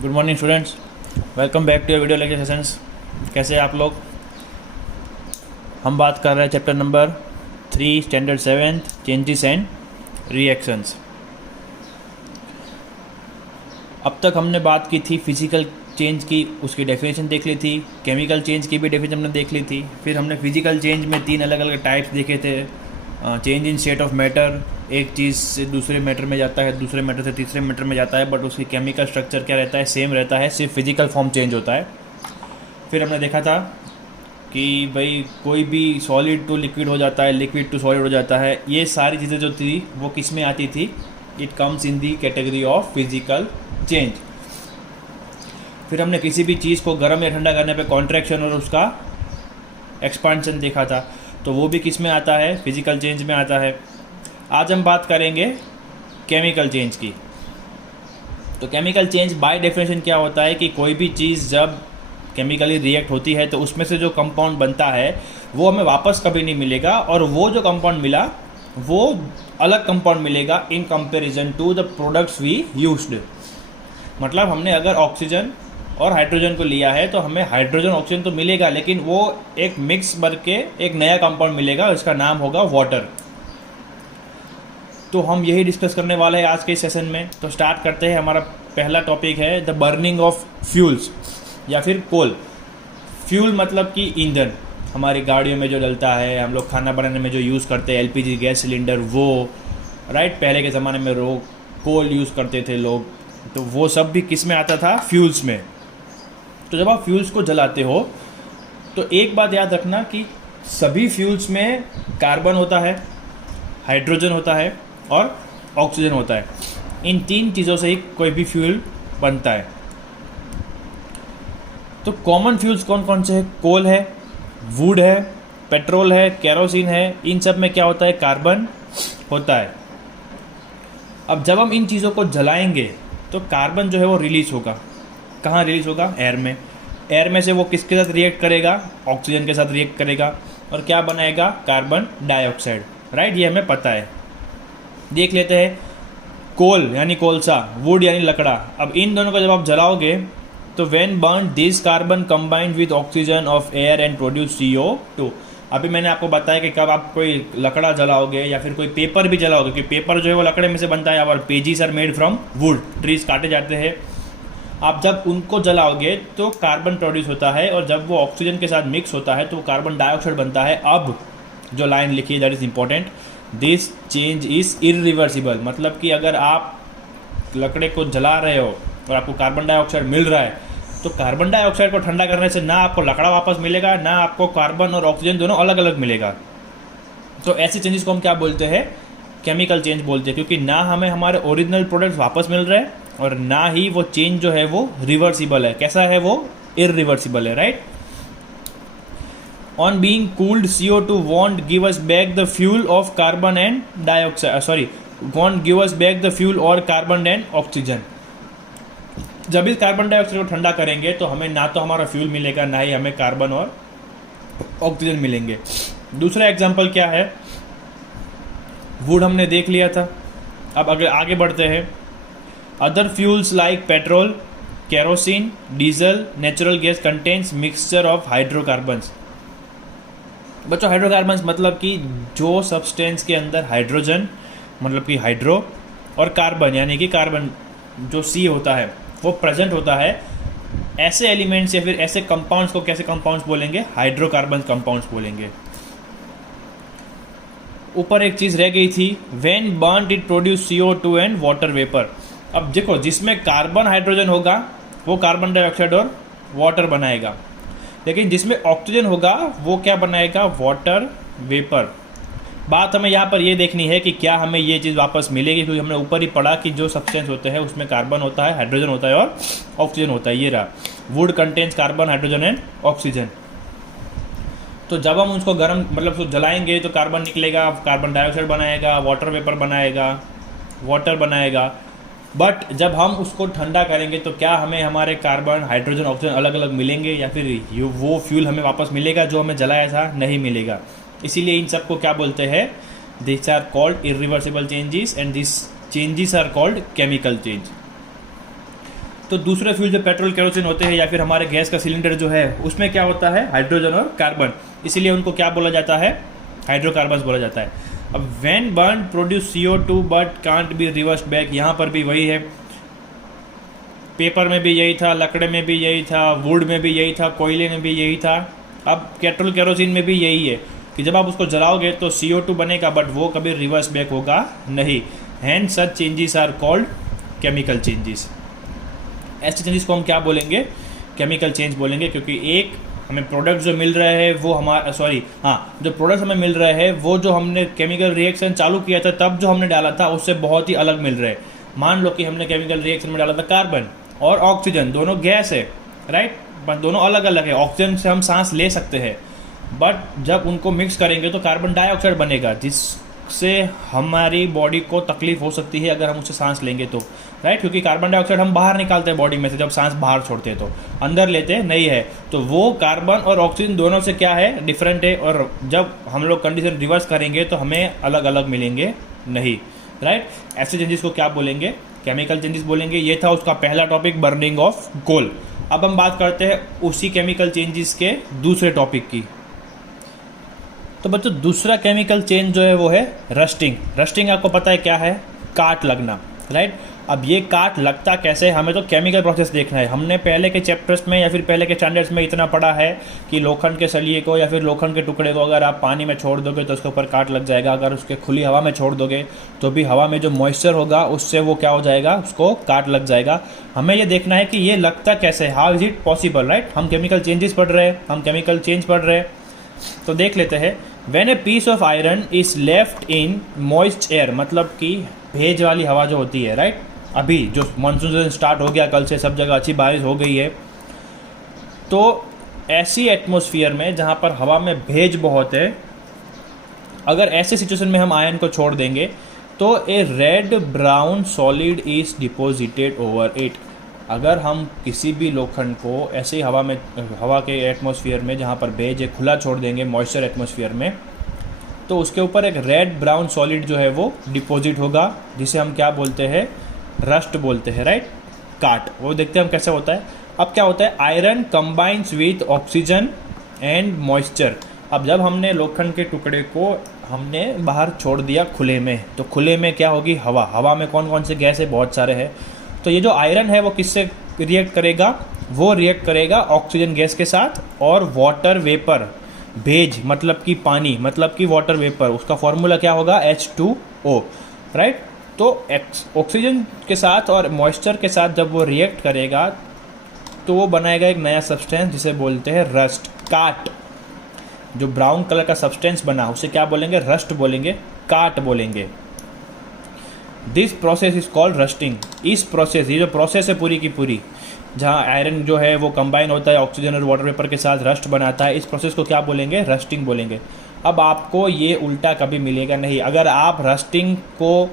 Good morning students, welcome back to your video lecture sessions. कैसे हैं आप लोग? हम बात कर रहे हैं chapter number 3 standard 7th changes and reactions. अब तक हमने बात की थी फिजिकल चेंज की, उसकी डेफिनेशन देख ली थी, केमिकल चेंज की भी डेफिनेशन हमने देख ली थी। फिर हमने फिजिकल चेंज में 3 अलग अलग टाइप्स देखे थे। Change in state of matter, एक चीज़ से दूसरे मैटर में जाता है, दूसरे मैटर से तीसरे मैटर में जाता है, बट उसकी केमिकल स्ट्रक्चर क्या रहता है, सेम रहता है, सिर्फ फिजिकल फॉर्म चेंज होता है। फिर हमने देखा था कि भाई कोई भी सॉलिड टू लिक्विड हो जाता है, लिक्विड टू सॉलिड हो जाता है। ये सारी चीज़ें जो थी वो किस में आती थी? It comes in the category of physical change. फिर हमने किसी भी चीज़ को गर्म या ठंडा करने पे कॉन्ट्रैक्शन और उसका एक्सपांशन देखा था, तो वो भी किस में आता है? फिजिकल चेंज में आता है। आज हम बात करेंगे केमिकल चेंज की। तो केमिकल चेंज बाय डेफिनेशन क्या होता है कि कोई भी चीज़ जब केमिकली रिएक्ट होती है तो उसमें से जो कंपाउंड बनता है वो हमें वापस कभी नहीं मिलेगा, और वो जो कंपाउंड मिला वो अलग कंपाउंड मिलेगा in comparison to the products we used. मतलब हमने अगर ऑक्सीजन और हाइड्रोजन को लिया है तो हमें हाइड्रोजन ऑक्सीजन तो मिलेगा, लेकिन वो एक मिक्स बन के एक नया कंपाउंड मिलेगा, उसका नाम होगा वाटर। तो हम यही डिस्कस करने वाले हैं आज के सेशन में। तो स्टार्ट करते हैं। हमारा पहला टॉपिक है द बर्निंग ऑफ फ्यूल्स या फिर कोल। फ्यूल मतलब कि ईंधन, हमारी गाड़ियों में जो डलता है, हम लोग खाना बनाने में जो यूज़ करते हैं, एलपीजी गैस सिलेंडर, वो राइट। पहले के ज़माने में कोल यूज़ करते थे लोग, तो वो सब भी किस में आता था? फ्यूल्स में। तो जब आप फ्यूल्स को जलाते हो तो एक बात याद रखना कि सभी फ्यूल्स में कार्बन होता है, हाइड्रोजन होता है और ऑक्सीजन होता है। इन 3 चीज़ों से ही कोई भी फ्यूल बनता है। तो कॉमन फ्यूल्स कौन कौन से हैं? कोल है, वुड है, पेट्रोल है, केरोसिन है। इन सब में क्या होता है? कार्बन होता है। अब जब हम इन चीज़ों को जलाएंगे तो कार्बन जो है वो रिलीज होगा। कहाँ रिलीज होगा? एयर में। एयर में से वो किसके साथ रिएक्ट करेगा? ऑक्सीजन के साथ रिएक्ट करेगा, और क्या बनाएगा? Carbon dioxide, right. ये हमें पता है। देख लेते हैं कोल यानी कोलसा, वुड यानी लकड़ा। अब इन दोनों को जब आप जलाओगे तो when burn this carbon combined with oxygen of air and produce CO2। अभी मैंने आपको बताया कि कब आप कोई लकड़ा जलाओगे या फिर कोई पेपर भी जलाओगे, क्योंकि पेपर जो है वो लकड़े में से बनता है, और pages are made from wood, trees काटे जाते हैं। आप जब उनको जलाओगे तो कार्बन प्रोड्यूस होता है, और जब वो ऑक्सीजन के साथ मिक्स होता है तो कार्बन डाइऑक्साइड बनता है। अब जो लाइन लिखी है that is important, this change is irreversible. मतलब कि अगर आप लकड़े को जला रहे हो और आपको कार्बन डाइऑक्साइड मिल रहा है, तो कार्बन डाइऑक्साइड को ठंडा करने से ना आपको लकड़ा वापस मिलेगा, ना आपको कार्बन और ऑक्सीजन दोनों अलग अलग मिलेगा। तो ऐसी चेंजेस को हम क्या बोलते हैं? केमिकल चेंज बोलते हैं, क्योंकि ना हमें हमारे ओरिजिनल प्रोडक्ट्स वापस मिल रहे हैं और ना ही वो चेंज जो है वो रिवर्सिबल है। कैसा है वो? इरिवर्सिबल है, right. On being cooled, CO2 won't give us back the fuel of carbon and dioxide. Won't give us back the fuel or carbon and oxygen. जब इस कार्बन डाइऑक्साइड को ठंडा करेंगे तो हमें ना तो हमारा फ्यूल मिलेगा, ना ही हमें कार्बन और ऑक्सीजन मिलेंगे। दूसरा एग्जांपल क्या है? वुड हमने देख लिया था। अब अगर आगे बढ़ते हैं, other fuels like petrol, kerosene, diesel, natural gas contains mixture of hydrocarbons. बच्चों, हाइड्रोकार्बन्स मतलब कि जो सब्सटेंस के अंदर हाइड्रोजन मतलब कि हाइड्रो और कार्बन यानी कि कार्बन जो C होता है वो प्रेजेंट होता है, ऐसे एलिमेंट्स या फिर ऐसे कंपाउंड्स को कैसे कंपाउंड्स बोलेंगे? हाइड्रोकार्बन कंपाउंड्स बोलेंगे। ऊपर एक चीज़ रह गई थी, when burned it produce CO2 and water vapour. अब देखो, जिसमें कार्बन हाइड्रोजन होगा वो कार्बन डाइऑक्साइड और वाटर बनाएगा, लेकिन जिसमें ऑक्सीजन होगा वो क्या बनाएगा? Water vapour. बात हमें यहाँ पर ये देखनी है कि क्या हमें ये चीज़ वापस मिलेगी, क्योंकि हमने ऊपर ही पढ़ा कि जो सब्सटेंस होते हैं उसमें कार्बन होता है, हाइड्रोजन होता है और ऑक्सीजन होता है। ये रहा, would contains carbon, hydrogen and oxygen. तो जब हम उसको गर्म मतलब उसको जलाएंगे तो कार्बन निकलेगा, कार्बन डाइऑक्साइड बनाएगा, वाटर वेपर बनाएगा, वाटर बनाएगा। बट जब हम उसको ठंडा करेंगे तो क्या हमें हमारे कार्बन, हाइड्रोजन, ऑक्सीजन अलग अलग मिलेंगे, या फिर वो फ्यूल हमें वापस मिलेगा जो हमें जलाया था? नहीं मिलेगा। इसीलिए इन सब को क्या बोलते हैं? This are called irreversible changes and this changes are called chemical change. तो दूसरे फ्यूल जो पेट्रोल केरोसिन होते हैं या फिर हमारे गैस का सिलेंडर जो है उसमें क्या होता है, हाइड्रोजन और कार्बन, इसीलिए उनको क्या बोला जाता है, हाइड्रोकार्बन्स बोला जाता है। अब when burn produce CO2 but can't be reversed back, यहाँ पर भी वही है, पेपर में भी यही था, लकड़े में भी यही था, वुड में भी यही था, कोयले में भी यही था। अब पेट्रोल केरोसिन में भी यही है कि जब आप उसको जलाओगे तो CO2 बनेगा बट वो कभी रिवर्स बैक होगा नहीं। And such changes are called chemical changes. ऐसे चेंजेस को हम क्या बोलेंगे, केमिकल चेंज बोलेंगे, क्योंकि एक हमें प्रोडक्ट जो मिल रहा है वो हमारा जो प्रोडक्ट हमें मिल रहा है वो जो हमने केमिकल रिएक्शन चालू किया था तब जो हमने डाला था उससे बहुत ही अलग मिल रहा है। मान लो कि हमने केमिकल रिएक्शन में डाला था कार्बन और ऑक्सीजन, दोनों गैस है, राइट, बट दोनों अलग अलग है। ऑक्सीजन से हम सांस ले सकते हैं, बट जब उनको मिक्स करेंगे तो कार्बन डाइऑक्साइड बनेगा, जिससे हमारी बॉडी को तकलीफ हो सकती है अगर हम उससे सांस लेंगे तो, राइट, क्योंकि कार्बन डाइऑक्साइड हम बाहर निकालते हैं बॉडी में से, जब सांस बाहर छोड़ते हैं तो अंदर लेते नहीं है। तो वो कार्बन और ऑक्सीजन दोनों से क्या है, डिफरेंट है, और जब हम लोग कंडीशन रिवर्स करेंगे तो हमें अलग अलग मिलेंगे नहीं, राइट। ऐसे चेंजेस को क्या बोलेंगे, केमिकल चेंजेस बोलेंगे। ये था उसका पहला टॉपिक, बर्निंग ऑफ कोल। अब हम बात करते हैं उसी केमिकल चेंजेस के दूसरे टॉपिक की। तो बच्चों दूसरा केमिकल चेंज जो है वो है रस्टिंग। रस्टिंग आपको पता है क्या है, काट लगना, राइट। अब ये काट लगता कैसे, हमें तो केमिकल प्रोसेस देखना है। हमने पहले के चैप्टर्स में या फिर पहले के स्टैंडर्ड्स में इतना पढ़ा है कि लोखंड के सलिए को या फिर लोखंड के टुकड़े को अगर आप पानी में छोड़ दोगे तो उसके ऊपर काट लग जाएगा, अगर उसके खुली हवा में छोड़ दोगे तो भी हवा में जो मॉइस्चर होगा उससे वो क्या हो जाएगा, उसको काट लग जाएगा। हमें ये देखना है कि ये लगता कैसे है, how is it possible, right. हम केमिकल चेंजेस पढ़ रहे हैं, हम केमिकल चेंज पढ़ रहे हैं, तो देख लेते हैं। When a piece of iron is left in moist air, मतलब कि भेज वाली हवा जो होती है, राइट। अभी जो मानसून सीजन स्टार्ट हो गया, कल से सब जगह अच्छी बारिश हो गई है, तो ऐसी एटमॉस्फेयर में जहाँ पर हवा में भेज बहुत है, अगर ऐसे सिचुएशन में हम आयरन को छोड़ देंगे तो a red brown solid is deposited over it. अगर हम किसी भी लोखंड को ऐसे हवा के एटमॉस्फेयर में जहाँ पर भेज है खुला छोड़ देंगे, मॉइस्चर एटमॉस्फेयर में, तो उसके ऊपर एक रेड ब्राउन सॉलिड जो है वो डिपॉजिट होगा, जिसे हम क्या बोलते हैं, रस्ट बोलते हैं, राइट, काट। वो देखते हैं हम कैसे होता है। अब क्या होता है, iron combines with oxygen and moisture. अब जब हमने लोखंड के टुकड़े को हमने बाहर छोड़ दिया खुले में, तो खुले में क्या होगी, हवा में कौन कौन से गैस है, बहुत सारे हैं। तो ये जो आयरन है वो किससे रिएक्ट करेगा, वो रिएक्ट करेगा ऑक्सीजन गैस के साथ और वाटर वेपर, भेज मतलब कि पानी, मतलब कि वाटर वेपर, उसका फॉर्मूला क्या होगा, H2O, राइट। तो ऑक्सीजन के साथ और मॉइस्चर के साथ जब वो रिएक्ट करेगा तो वो बनाएगा एक नया सब्सटेंस जिसे बोलते हैं रस्ट, काट। जो ब्राउन कलर का सब्सटेंस बना उसे क्या बोलेंगे, रस्ट बोलेंगे, काट बोलेंगे। This process is called rusting. इस प्रोसेस, ये जो प्रोसेस है पूरी की पूरी, जहाँ आयरन जो है वो कंबाइन होता है ऑक्सीजन और वाटर वेपर के साथ रस्ट बनाता है, इस प्रोसेस को क्या बोलेंगे, रस्टिंग बोलेंगे। अब आपको ये उल्टा कभी मिलेगा नहीं। अगर आप रस्टिंग को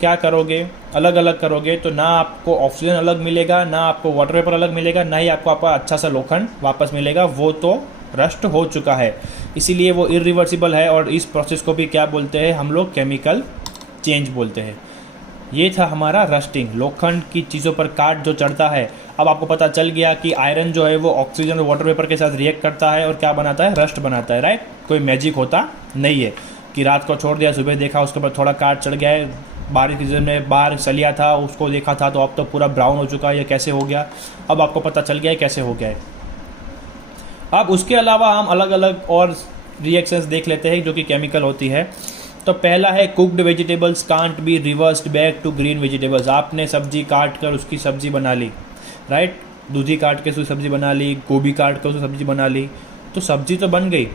क्या करोगे, अलग अलग करोगे, तो ना आपको ऑक्सीजन अलग मिलेगा, ना आपको वाटर वेपर अलग मिलेगा, ना ही आपको आपका अच्छा सा लोखंड वापस मिलेगा, वो तो रस्ट हो चुका है, इसीलिए वो इरिवर्सिबल है। और इस प्रोसेस को भी क्या बोलते हैं हम लोग, केमिकल चेंज बोलते हैं। ये था हमारा रस्टिंग, लोखंड की चीज़ों पर काट जो चढ़ता है। अब आपको पता चल गया कि आयरन जो है वो ऑक्सीजन और वाटर वेपर के साथ रिएक्ट करता है और क्या बनाता है, रस्ट बनाता है, राइट। कोई मैजिक होता नहीं है कि रात को छोड़ दिया, सुबह देखा उसके बाद थोड़ा काट चढ़ गया है, बारिश के सीजन में बाहर सलिया था उसको देखा था तो अब तो पूरा ब्राउन हो चुका है, ये कैसे हो गया, अब आपको पता चल गया है कैसे हो गया है। अब उसके अलावा हम अलग अलग और रिएक्शंस देख लेते हैं जो कि केमिकल होती है। तो पहला है cooked vegetables can't be reversed back to green vegetables. आपने सब्जी काट कर उसकी सब्जी बना ली, राइट, दूधी काट के उसकी सब्जी बना ली, गोभी काट कर उसकी सब्जी बना ली, तो सब्जी तो बन गई।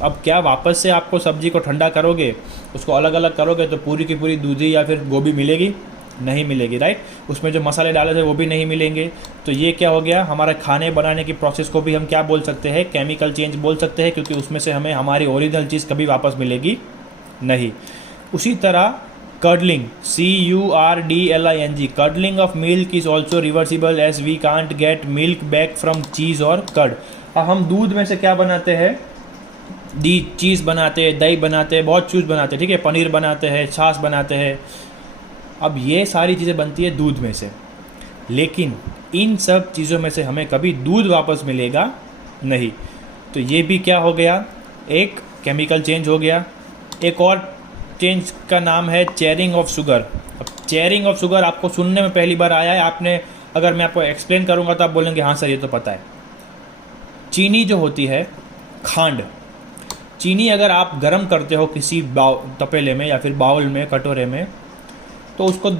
अब क्या वापस से आपको सब्जी को ठंडा करोगे, उसको अलग अलग करोगे तो पूरी की पूरी दूधी या फिर गोभी मिलेगी, नहीं मिलेगी, राइट। उसमें जो मसाले डाले थे वो भी नहीं मिलेंगे। तो ये क्या हो गया, हमारा खाने बनाने की प्रोसेस को भी हम क्या बोल सकते हैं, केमिकल चेंज बोल सकते हैं, क्योंकि उसमें से हमें हमारी ओरिजिनल चीज़ कभी वापस मिलेगी नहीं। उसी तरह curdling, CURDLING, curdling of milk is also reversible as we can't get milk back from cheese और कर्ड। अब हम दूध में से क्या बनाते हैं, चीज़ बनाते हैं, दही बनाते हैं, बहुत चीज़ बनाते हैं, ठीक है, पनीर बनाते हैं, छाछ बनाते हैं। अब ये सारी चीज़ें बनती है दूध में से। लेकिन इन सब चीज़ों में से हमें कभी दूध वापस मिलेगा नहीं। तो ये भी क्या हो गया, एक केमिकल चेंज हो गया। एक और चेंज का नाम है चेयरिंग ऑफ शुगर। अब चेयरिंग ऑफ शुगर आपको सुनने में पहली बार आया है, आपने अगर मैं आपको एक्सप्लेन करूँगा तो आप बोलेंगे हाँ सर ये तो पता है। चीनी जो होती है, खांड, चीनी अगर आप गर्म करते हो किसी तपेले में या फिर बाउल में, कटोरे में, तो उसको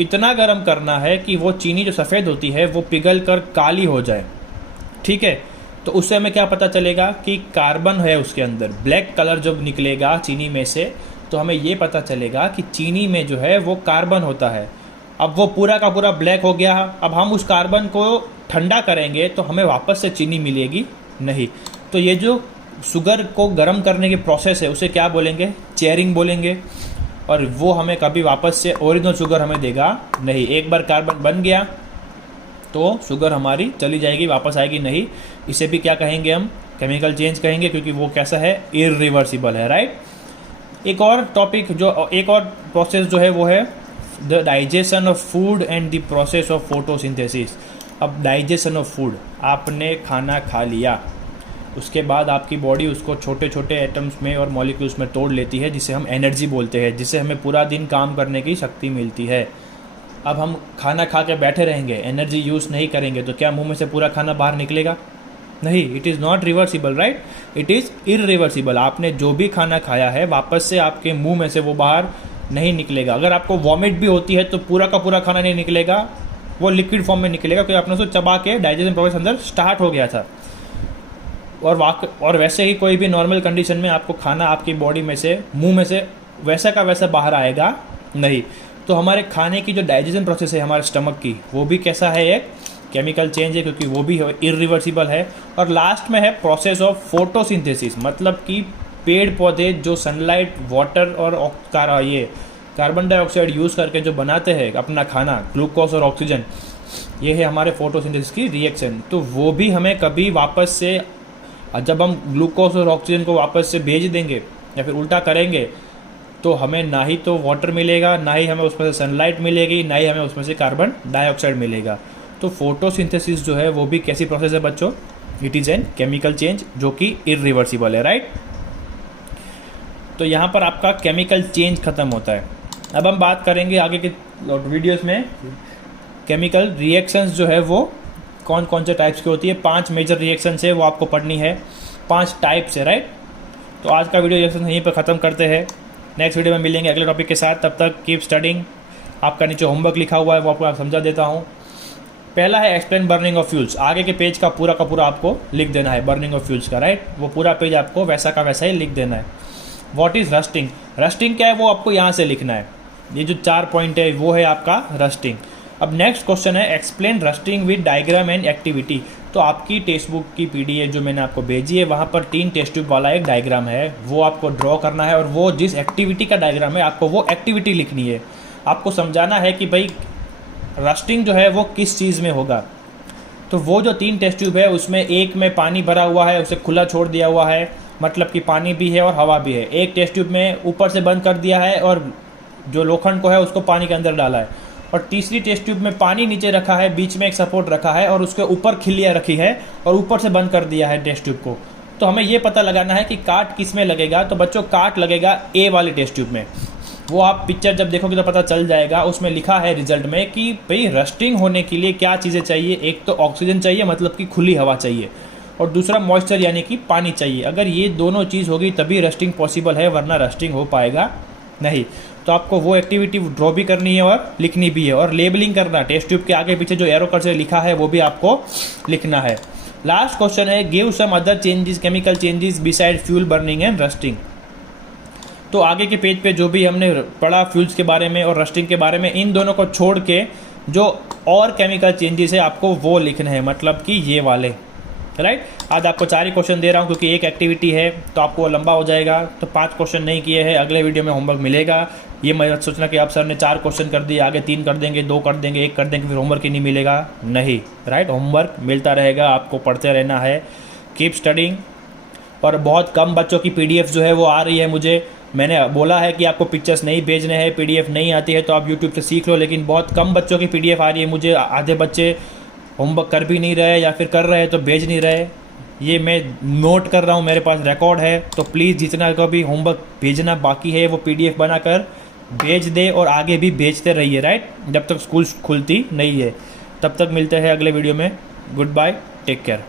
इतना गर्म करना है कि वो चीनी जो सफ़ेद होती है वो पिघल कर काली हो जाए, ठीक है। तो उससे हमें क्या पता चलेगा कि कार्बन है उसके अंदर, ब्लैक कलर जब निकलेगा चीनी में से तो हमें ये पता चलेगा कि चीनी में जो है वो कार्बन होता है। अब वो पूरा का पूरा ब्लैक हो गया, अब हम उस कार्बन को ठंडा करेंगे तो हमें वापस से चीनी मिलेगी नहीं। तो ये जो शुगर को गर्म करने की प्रोसेस है उसे क्या बोलेंगे, चेयरिंग बोलेंगे। और वो हमें कभी वापस से ओरिजिनल शुगर हमें देगा नहीं। एक बार कार्बन बन गया तो शुगर हमारी चली जाएगी, वापस आएगी नहीं। इसे भी क्या कहेंगे हम, केमिकल चेंज कहेंगे, क्योंकि वो कैसा है, इरिवर्सिबल है, राइट। एक और टॉपिक जो, एक और प्रोसेस जो है वो है the digestion of food and the process of photosynthesis. अब डाइजेशन ऑफ फूड, आपने खाना खा लिया, उसके बाद आपकी बॉडी उसको छोटे छोटे एटम्स में और मॉलिक्यूल्स में तोड़ लेती है, जिसे हम एनर्जी बोलते हैं, जिससे हमें पूरा दिन काम करने की शक्ति मिलती है। अब हम खाना खा के बैठे रहेंगे, एनर्जी यूज़ नहीं करेंगे, तो क्या मुंह में से पूरा खाना बाहर निकलेगा नहीं। It is not reversible, right, it is irreversible. आपने जो भी खाना खाया है वापस से आपके मुंह में से वो बाहर नहीं निकलेगा। अगर आपको वॉमिट भी होती है तो पूरा का पूरा खाना नहीं निकलेगा, वो लिक्विड फॉर्म में निकलेगा, क्योंकि आपने उसको चबा के डाइजेशन प्रोसेस अंदर स्टार्ट हो गया था। और वैसे ही कोई भी नॉर्मल कंडीशन में आपको खाना आपकी बॉडी में से, मुंह में से वैसा का वैसा बाहर आएगा नहीं। तो हमारे खाने की जो डाइजेशन प्रोसेस है हमारे स्टमक की, वो भी कैसा है, एक केमिकल चेंज है, क्योंकि वो भी इरिवर्सिबल है। और लास्ट में है प्रोसेस ऑफ फोटोसिंथेसिस, मतलब कि पेड़ पौधे जो सनलाइट, वाटर और ये कार्बन डाइऑक्साइड यूज़ करके जो बनाते हैं अपना खाना, ग्लूकोज और ऑक्सीजन, ये है हमारे फोटोसिंथेसिस की रिएक्शन। तो वो भी हमें कभी वापस से, जब हम ग्लूकोज और ऑक्सीजन को वापस से भेज देंगे या फिर उल्टा करेंगे, तो हमें ना ही तो वाटर मिलेगा, ना ही हमें उसमें से सनलाइट मिलेगी, ना ही हमें उसमें से कार्बन डाइऑक्साइड मिलेगा। तो फोटोसिंथेसिस जो है वो भी कैसी प्रोसेस है बच्चों, it is an chemical change जो कि इरिवर्सिबल है, राइट। तो यहाँ पर आपका केमिकल चेंज खत्म होता है। अब हम बात करेंगे आगे के वीडियोस में केमिकल रिएक्शंस जो है वो कौन कौन से टाइप्स की होती है। 5 मेजर रिएक्शंस है, वो आपको पढ़नी है, 5 टाइप्स है, राइट। तो आज का वीडियो रिएक्शन यहीं पर ख़त्म करते हैं। नेक्स्ट वीडियो में मिलेंगे अगले टॉपिक के साथ। तब तक कीप स्टडिंग। आपका नीचे होमवर्क लिखा हुआ है, वो आपको समझा देता हूँ। पहला है एक्सप्लेन बर्निंग ऑफ फ्यूल्स। आगे के पेज का पूरा आपको लिख देना है बर्निंग ऑफ फ्यूल्स का, राइट। वो पूरा पेज आपको वैसा का वैसा ही लिख देना है। व्हाट इज़ रस्टिंग, रस्टिंग क्या है वो आपको यहाँ से लिखना है। ये जो 4 पॉइंट है वो है आपका रस्टिंग। अब नेक्स्ट क्वेश्चन है explain rusting with diagram and activity. तो आपकी टेक्स्ट बुक की PDF जो मैंने आपको भेजी है, वहाँ पर 3 टेस्ट ट्यूब वाला एक डायग्राम है, वो आपको ड्रॉ करना है। और वो जिस एक्टिविटी का डायग्राम है आपको वो एक्टिविटी लिखनी है। आपको समझाना है कि भाई रस्टिंग जो है वो किस चीज़ में होगा। तो वो जो 3 टेस्ट ट्यूब है उसमें एक में पानी भरा हुआ है, उसे खुला छोड़ दिया हुआ है, मतलब कि पानी भी है और हवा भी है। एक टेस्ट ट्यूब में ऊपर से बंद कर दिया है और जो लोखंड को है उसको पानी के अंदर डाला है। और तीसरी टेस्ट ट्यूब में पानी नीचे रखा है, बीच में एक सपोर्ट रखा है और उसके ऊपर खिल्लियाँ रखी है और ऊपर से बंद कर दिया है टेस्ट ट्यूब को। तो हमें ये पता लगाना है कि काट किस में लगेगा। तो बच्चों काट लगेगा A वाली टेस्ट ट्यूब में। वो आप पिक्चर जब देखोगे तो पता चल जाएगा। उसमें लिखा है रिजल्ट में कि भाई रस्टिंग होने के लिए क्या चीज़ें चाहिए। एक तो ऑक्सीजन चाहिए, मतलब कि खुली हवा चाहिए, और दूसरा मॉइस्चर यानी कि पानी चाहिए। अगर ये दोनों चीज़ होगी तभी रस्टिंग पॉसिबल है, वरना रस्टिंग हो पाएगा नहीं। तो आपको वो एक्टिविटी ड्रॉ भी करनी है और लिखनी भी है, और लेबलिंग करना। टेस्ट ट्यूब के आगे पीछे जो एरो कट से लिखा है वो भी आपको लिखना है। लास्ट क्वेश्चन है give some other changes, chemical changes beside fuel burning and rusting. तो आगे के पेज पे जो भी हमने पढ़ा फ्यूल्स के बारे में और रस्टिंग के बारे में, इन दोनों को छोड़ के जो और केमिकल चेंजेस है आपको वो लिखने हैं, मतलब कि ये वाले, राइट। आज आपको 4 ही क्वेश्चन दे रहा हूँ क्योंकि एक एक्टिविटी है तो आपको लंबा हो जाएगा। तो 5 क्वेश्चन नहीं किए हैं, अगले वीडियो में होमवर्क मिलेगा। ये मत सोचना कि आप सर ने 4 क्वेश्चन कर दिए, आगे 3 कर देंगे, 2 कर देंगे, 1 कर देंगे, फिर होमवर्क ही नहीं मिलेगा। नहीं, राइट, होमवर्क मिलता रहेगा, आपको पढ़ते रहना है। Keep studying. और बहुत कम बच्चों की PDF जो है वो आ रही है मुझे, मैंने बोला है कि आपको पिक्चर्स नहीं भेजने हैं, पीडीएफ नहीं आती है तो आप यूट्यूब से सीख लो, लेकिन बहुत कम बच्चों की पीडीएफ आ रही है मुझे। आधे बच्चे होमवर्क कर भी नहीं रहे, या फिर कर रहे हैं तो भेज नहीं रहे। ये मैं नोट कर रहा हूँ, मेरे पास रिकॉर्ड है। तो प्लीज़ जितना का भी होमवर्क भेजना बाकी है वो पीडीएफ बनाकर भेज दे, और आगे भी भेजते रहिए, राइट, जब तक स्कूल खुलती नहीं है। तब तक मिलते हैं अगले वीडियो में। Goodbye, take care.